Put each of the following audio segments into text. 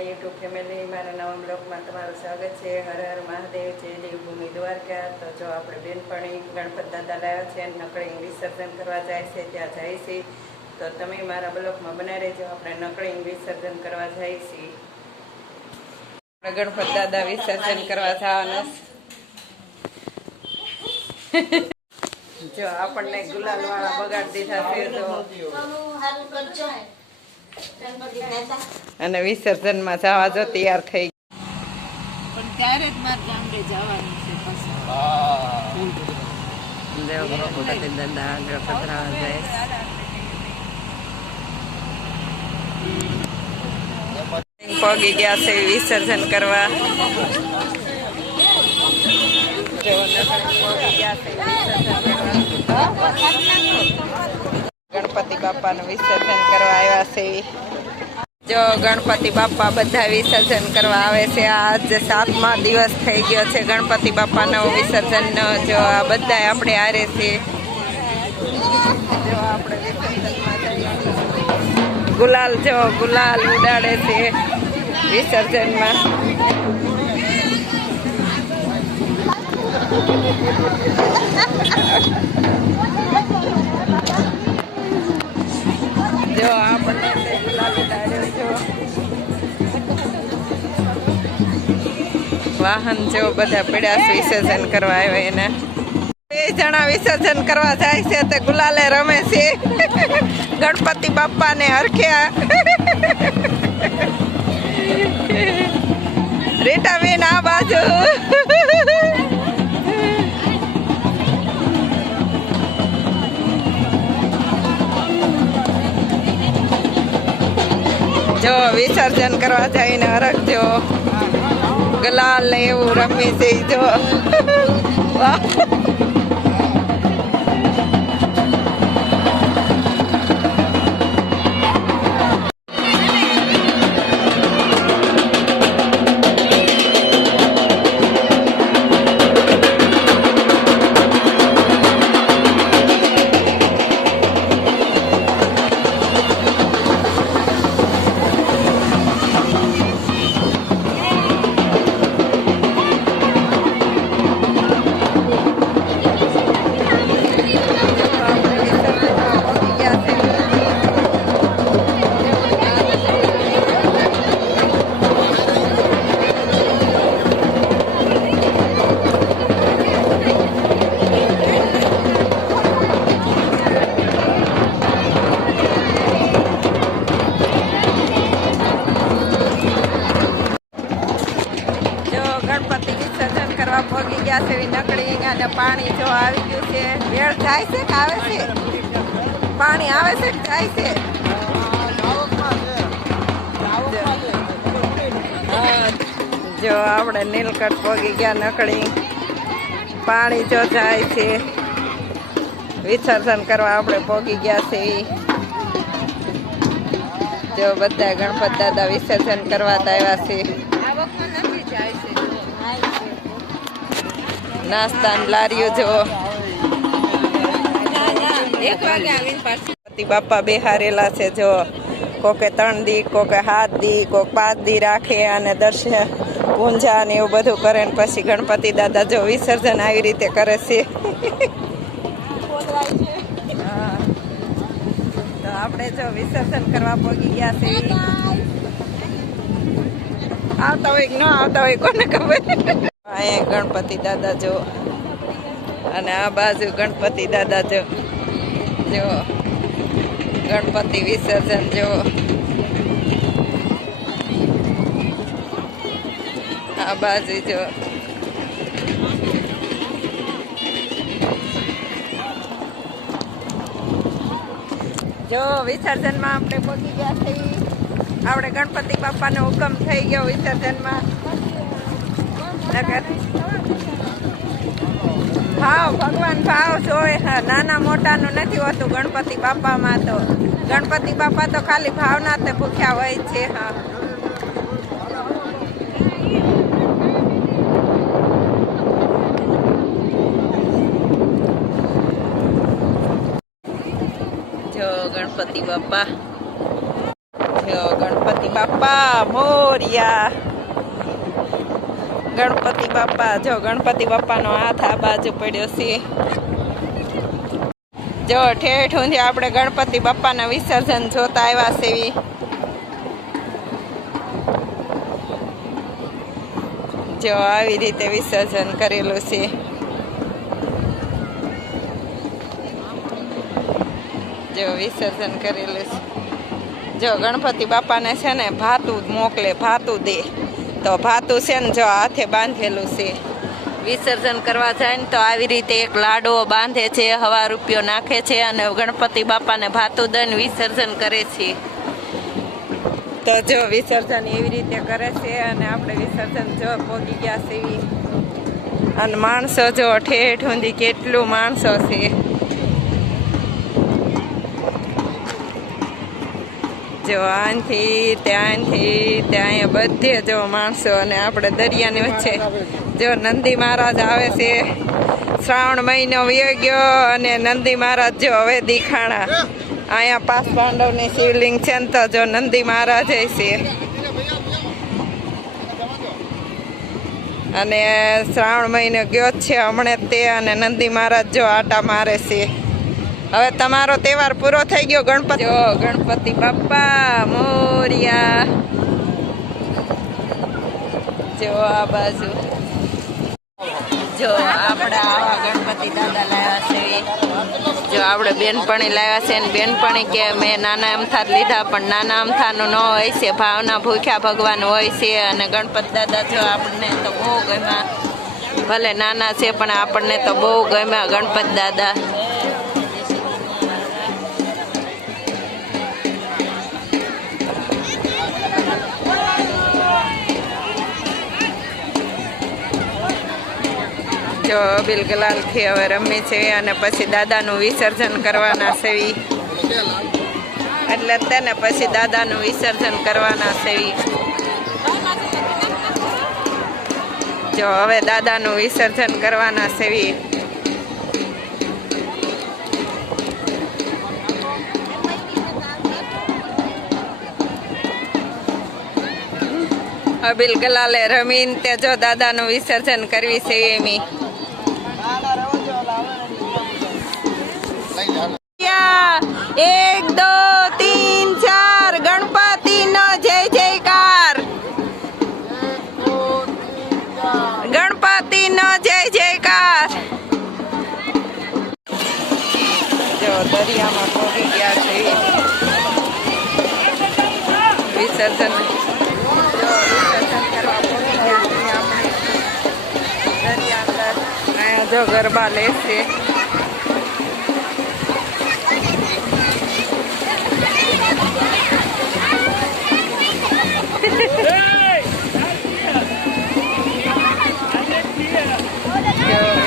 My YouTube family, મારા નવા બ્લોગમાં તમારું સ્વાગત છે। હર હર મહાદેવ, જય દેવભૂમિ દ્વારકા। તો જો આપણે બેનપણી ગણપત દાદા લાવ્યા છે, નકળી વિસર્જન કરવા જાય છે, ત્યાં જાય છે। તો તમે મારા બ્લોગમાં બનાવી રહેજો। આપણે નકળી વિસર્જન કરવા જાય છીએ। ગણપત દાદા વિસર્જન કરવા જવાના જો આપણને ગુલાલ વાળા બગાડ દીધા છે તો અને વિસર્જન માં જવા જો તૈયાર થઈ પણ ત્યારે જ માર ગામડે જવાનું છે પાછું દેવ ગણપતિ દાદા પધરાવા જાય પગી ગયા છે વિસર્જન કરવા ગણપતિ બાપા નું વિસર્જન કરવા આવ્યા છે। જો ગણપતિ બાપા બધા વિસર્જન કરવા આવે છે। આજ 7મા દિવસ થઈ ગયો છે ગણપતિ બાપા નો વિસર્જન નો। જો આ બધા આપણે હારે છે। જો આપણે વિસર્જનમાં જઈએ ગુલાલ જો ગુલાલ ઉડાડે છે વિસર્જનમાં। જો આપણને ગુલાલ ઉડાડ્યો છો વાહન જો બધા પડ્યા છે વિસર્જન કરવા આવ્યા એના 2 જણા વિસર્જન કરવા જાય છે તે ગુલાલે રમે છે ગણપતિ બાપા ને હરખ્યા રીટાબેન આ બાજુ જો વિસર્જન કરવા જઈને હરખજો ગુલાલ ને એવું રમી છે જો વાહ પગી ગયા છે નકળી અને પાણી જો આવી ગયું છે વેળ જાય છે કે આવે છે પાણી આવે છે કે જાય છે જો આપણે નીલકંઠ પગી ગયા નકળી પાણી જો જાય છે વિસર્જન કરવા આપણે પગી ગયા છે જો બધા ગણપત દાદા વિસર્જન કરવા આવ્યા છે। નાસ્તા લારીઓ જો 1 વાગે આવીને પાછી બાપા બેહારેલા છે। જો કોકે 3 દી કોકે 7 દી કોક 5 દી રાખે અને દર્શન પૂંજા ને એવું બધું કરે ને પછી ગણપતિ દાદા જો વિસર્જન આવી રીતે કરે છે। તો આપણે જો વિસર્જન કરવા પહોંચી ગયા છે। આવતા હોય ન આવતા હોય કોને ખબર। અહીંયા ગણપતિ દાદા જો અને આ બાજુ ગણપતિ દાદા જો જો ગણપતિ વિસર્જન જો આ બાજુ જો જો વિસર્જનમાં આપણે પહોંચી ગયા છીએ। આપણે ગણપતિ બાપાનો હુકમ થઈ ગયો વિસર્જનમાં। ભાવ ભગવાન ભાવ જોવે નાના મોટાનું નથી હોતું ગણપતિ બાપામાં। તો ગણપતિ બાપા તો ખાલી ભાવના તે ભૂખ્યા હોય છે। હા જો ગણપતિ બાપા જો ગણપતિ બાપા બાપા મોરિયા. ગણપતિ બાપા, જો ગણપતિ બાપાનો હાથ આ બાજુ પડ્યો છે. જો ઠેઠ ઊંધી આપણે ગણપતિ બાપાના વિસર્જન જોતા આવ્યા છે. જો આવી રીતે વિસર્જન કરેલું છે. જો વિસર્જન કરેલું છે. જો ગણપતિ બાપાને છે ને ભાતું મોકલે, ભાતું દે. તો ભાતું છે ને જો હાથે બાંધેલું છે. વિસર્જન કરવા જાય ને તો આવી રીતે એક લાડવો બાંધે છે, હવા રૂપિયો નાખે છે અને ગણપતિ બાપાને ભાતું દઈને વિસર્જન કરે છે. તો જો વિસર્જન એવી રીતે કરે છે અને આપણે વિસર્જન જો પહોંચી ગયા છે. અને માણસો જો ઠેઠ ઊંધી કેટલું માણસો છે. જો આનથી ત્યાં બધે જો માણસો. અને આપણે દરિયાની વચ્ચે જો નંદી મહારાજ આવે છે. શ્રાવણ મહિનો વયો ગયો અને નંદી મહારાજ જો હવે દીખાણા. અહીંયા 5 પાંડવની શિવલિંગ છે ને તો જો નંદી મહારાજ છે. અને શ્રાવણ મહિનો ગયો જ છે હમણાં તે. અને નંદી મહારાજ જો આટા મારે છે. હવે તમારો તહેવાર પૂરો થઈ ગયો. ગણપતિ, જો ગણપતિ બાપા મોરિયા. જો આ બાજુ જો આપણે આવા ગણપતિ દાદા લાવ્યા છે. જો આપણે બેનપણી લાવ્યા છે ને બેનપણી કે મેં નાના અમથા લીધા, પણ નાના અમથાનું ન હોય છે, ભાવના ભૂખ્યા ભગવાન હોય છે. અને ગણપતિ દાદા જો આપણને તો બહુ ગમ્યા. ભલે નાના છે પણ આપણને તો બહુ ગમ્યા ગણપતિ દાદા. જો બિલગલાલ થી હવે રમી છે અને પછી દાદાનું વિસર્જન કરવાના છે. એટલે તેને પછી દાદાનું વિસર્જન કરવાના છે. જો હવે દાદાનું વિસર્જન કરવાના છે. અબિલ ગલાલે રમીને તે જો દાદાનું વિસર્જન કરવી છે. એમી 1 2 3 4 ગણપતિનો જય જયકાર. ગણપતિનો જય જયકાર. જો દરિયામાં પહોંચી ગયા છે. વિસર્જન કરવા પહોંચી ગયા છે આપણે દરિયા અંદર. અહીંયા જો ગરબા લેશે.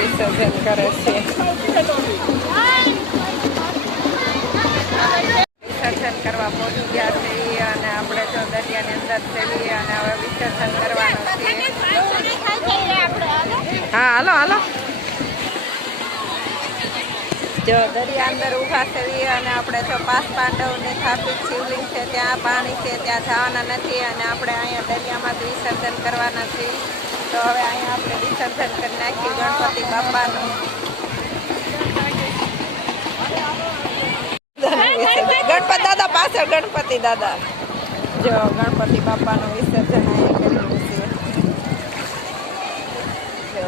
વિસર્જન કરે છે. વિસર્જન કરવા પહોંચી ગયા છે અને આપણે જો દરિયાની અંદર જઈએ અને હવે વિસર્જન કરવાનું છે. હા હાલો હાલો. જો દરિયા અંદર ઊભા છે અને આપણે જો 5 પાંડવની સ્થાપિત શિવલિંગ છે ત્યાં પાણી છે, ત્યાં જવાના નથી. અને આપણે અહીંયા દરિયામાં વિસર્જન કરવાના છે. તો હવે અહીંયા આપણે વિસર્જન કરી નાખ્યું ગણપતિ બાપાનું. ગણપતિ દાદા પાછળ, ગણપતિ દાદા. જો ગણપતિ બાપાનું વિસર્જન અહીંયા કરેલું છે. જો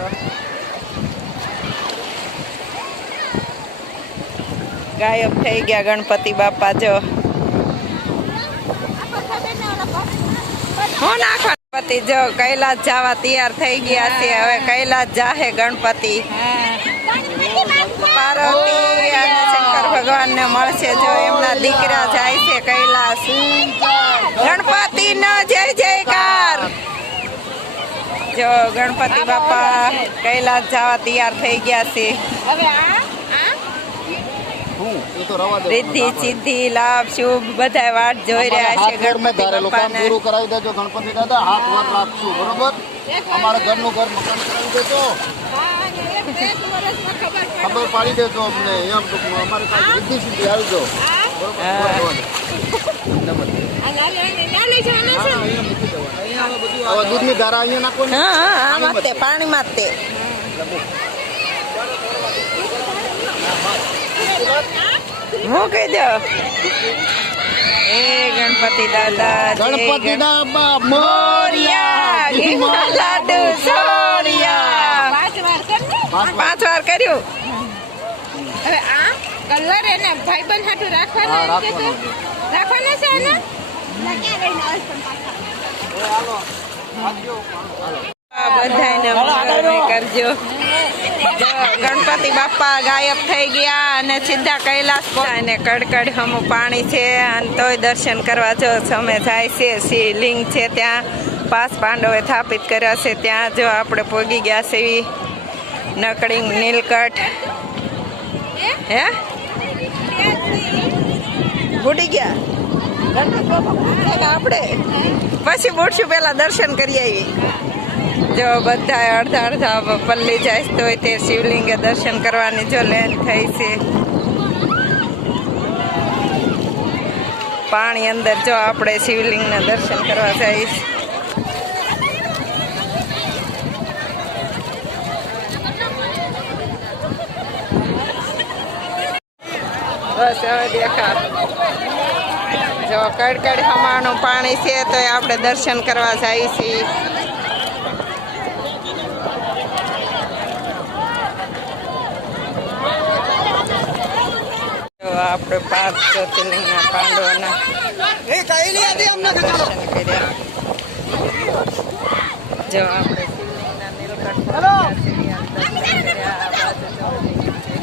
ગાયબ થઈ ગયા ગણપતિ બાપા. જો હું નાખો ગણપતિ. જો કૈલાસ જવા તૈયાર થઈ ગયા છે. હવે કૈલાસ જાહે ગણપતિ. પાર્વતી અને શંકર ભગવાનને મળશે. જો એમના દીકરા જાય છે કૈલાસ. ગણપતિનો જય જયકાર. જો ગણપતિ બાપા કૈલાસ જવા તૈયાર થઈ ગયા છે. રિદ્ધિ સિદ્ધિ લાભ શુભ બધા વાટ જોઈ રહ્યા છે ગણપતિ બાપાને. પૂરું કરાવી દેજો ગણપતિ દાદા. હાથ વાર રાખશું બરોબર. અમારા ઘરનું ઘર મકાન કરાવી દેજો. ખબર પાડી દેજો અમને. એમ ટૂંકમાં અમારે કાંઈ રિદ્ધિ સિદ્ધિ આવી જાઓ. બરોબર હા. આ ના લઈ જવાના છે ને? હવે દૂધની ધારા અહીંયા નાખો ને હા હા આમાં જ તે પાણીમાં જ તે મૂકી દો એ ગણપતિ દાદા જય ગણપતિ ગણ- દાદા મોરિયા ઘીના લાડુ સોરિયા 5 વાર કર ને. 5 વાર કર્યું હવે આ કલર એને ભાઈબંધ હાટુ રાખવાનો હા, એમ કે તો? રાખવાના છે એને? બધાને મંગળમય કરજો જો ગણપતિ બાપા ગાયબ થઈ ગયા અને સીધા કૈલાસ અને કડકડ હમું પાણી છે અને તોય દર્શન કરવા જો અમે જાય છે શિવલિંગ છે ત્યાં 5 પાંડવે સ્થાપિત કર્યા છે ત્યાં જો આપણે પોગી ગયા છે એવી નકળી નીલકંઠ હે બુડી ગયા ગણપતિ બાપા બુડ્યા ને આપણે પછી બુડશું પેલા દર્શન કરી આવી જો બધા અડધા અડધા પલ્લી જાય તોય તે શિવલિંગે દર્શન કરવાની જો લેન થઈ છે પાણી અંદર જો આપણે શિવલિંગના દર્શન કરવા જઈશ બસ હવે દેખા જો કડકડ હમાણું પાણી છે તો આપણે દર્શન કરવા જઈએ છીએ જો આપણે 5 જ્યોતિર્લિંગના પાંડવોના દર્શન કર્યા જો આપણે શિવલિંગના નીલકંઠ દર્શન કર્યા આ બાજુ જો લિંગ છે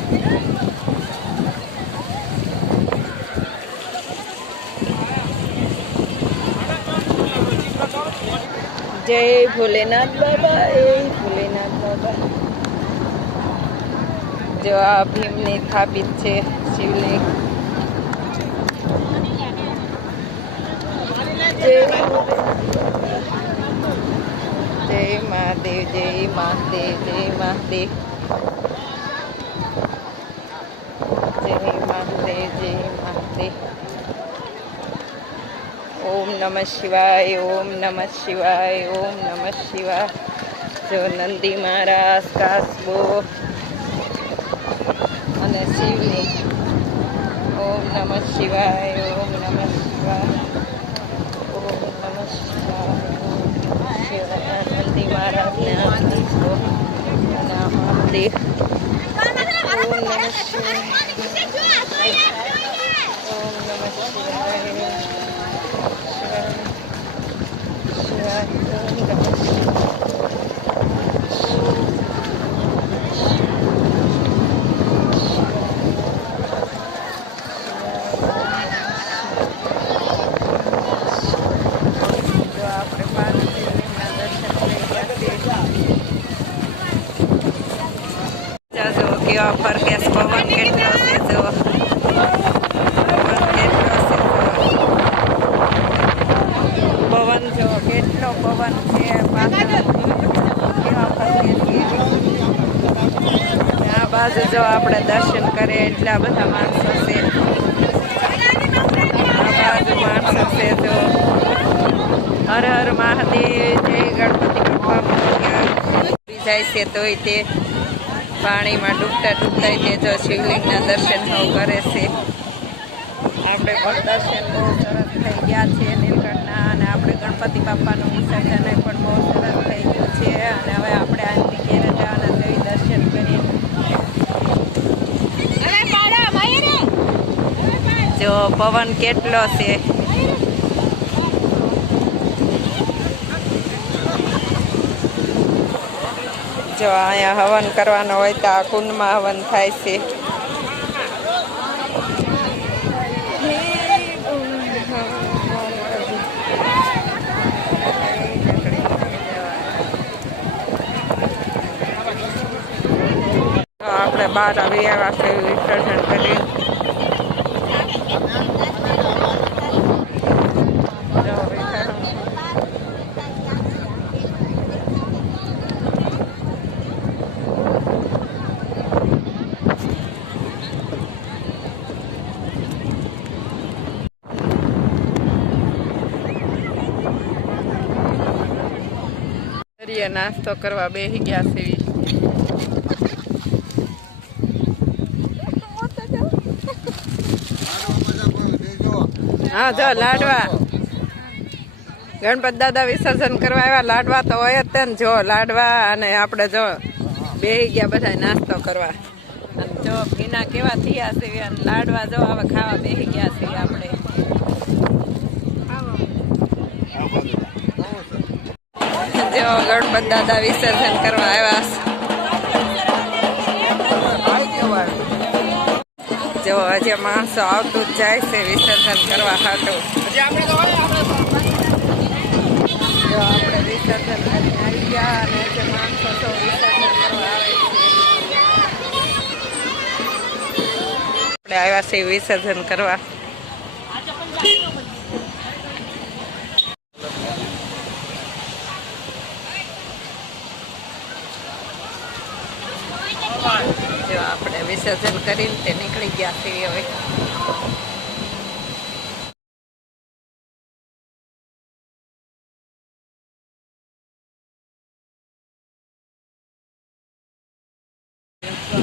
જય ભોલેનાથ બાબા ભોલેનાથ બાબા જો આ ભીમની સ્થાપિત છે શિવલિંગ જય મહાદેવ જય મહાદેવ જય મહાદેવ જય મહાદેવ જય મહાદેવ ઓમ નમઃ શિવાય ઓમ નમઃ શિવાય ઓમ નમઃ શિવાય જો નંદી મહારાજ કાસબો અને શિવલિંગ ઓમ નમઃ શિવાય ઓમ નમઃ શિવાય ઓમ નમઃ શિવાય ઓમ નમઃ શિવાય નંદી મહારાજને કાસબો અને આ મહાદેવ ઓમ નમઃ શિવાય ઓમ નમઃ શિવાય કેવા ફરકેસ પવન કેટલો છે જો પવન જો કેટલો પવન છે પાછળ કેવા ફરકે છે આ બાજુ જો આપણે દર્શન કરીએ એટલા બધા માણસો છે આ બાજુ માણસો છે જો હર હર મહાદેવ જય ગણપતિ બાપા મોરયા જાય છે તોય તે પાણીમાં ડૂબતા ડૂબતા તે જો શિવલિંગના દર્શન કરે છે આપણે પણ દર્શન બહુ સરસ થઈ ગયા છે નીલકંઠના અને આપણે ગણપતિ બાપાનું વિસર્જન પણ બહુ સરસ થઈ ગયું છે અને હવે આપણે આજથી ઘેરે જવાના જઈ દર્શન કરીએ જો પવન કેટલો છે જો અહીંયા હવન કરવાનો હોય તો આ કુંડમાં હવન થાય છે આપણે બહાર આવી આવ્યા વિસર્જન કરી ગણપતિએ નાસ્તો કરવા બેસી ગયા છે. હા જો લાડવા ગણપત દાદા વિસર્જન કરવા આવ્યા. લાડવા તો હોય જ તે ને. જો લાડવા અને આપણે જો બેસી ગયા બધા નાસ્તો કરવા. અને જો ભીના કેવા થયા છે અને લાડવા જો હવે ખાવા બેસી ગયા છે આપણે. જો ગણપત દાદા વિસર્જન કરવા આવ્યા છે. જો હજી માણસો આવતું જ જાય છે વિસર્જન કરવા હાટું. જો આપણે વિસર્જન કરીને આવી ગયા અને હજી માણસો તો વિસર્જન કરવા આવે છે. આપણે આવ્યા છે વિસર્જન કરવા. જો આપણે વિસર્જન કરીને તે નીકળી ગયા છીએ હવે.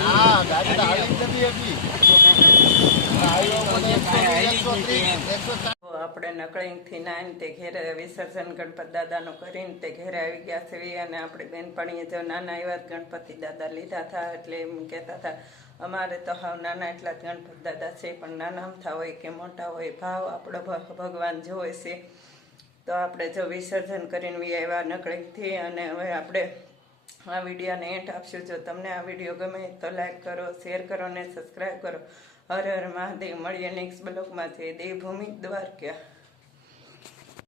હા ગાડી તો હાલી જ નથી એટલી. આપણે નકળીથી નાઈને તે ઘેરે વિસર્જન ગણપત દાદાનું કરીને તે ઘેરે આવી ગયા છે. અને આપણી બેનપણીએ જો નાના એવા જ ગણપતિ દાદા લીધા હતા એટલે એમ કહેતા હતા અમારે તો હાવ નાના એટલા જ ગણપત દાદા છે, પણ નાના અમથા હોય કે મોટા હોય ભાવ આપણો ભગવાન જોવે છે. તો આપણે જો વિસર્જન કરીને આવ્યા નકળીથી. અને હવે આપણે આ વિડીયોને એન્ડ આપશું. જો તમને આ વિડીયો ગમે તો લાઈક કરો, શેર કરો અને સબસ્ક્રાઈબ કરો. હર હર મહાદેવ. મળીએ નેક્સ્ટ બ્લોગમાં. જય દેવભૂમિ દ્વારકા.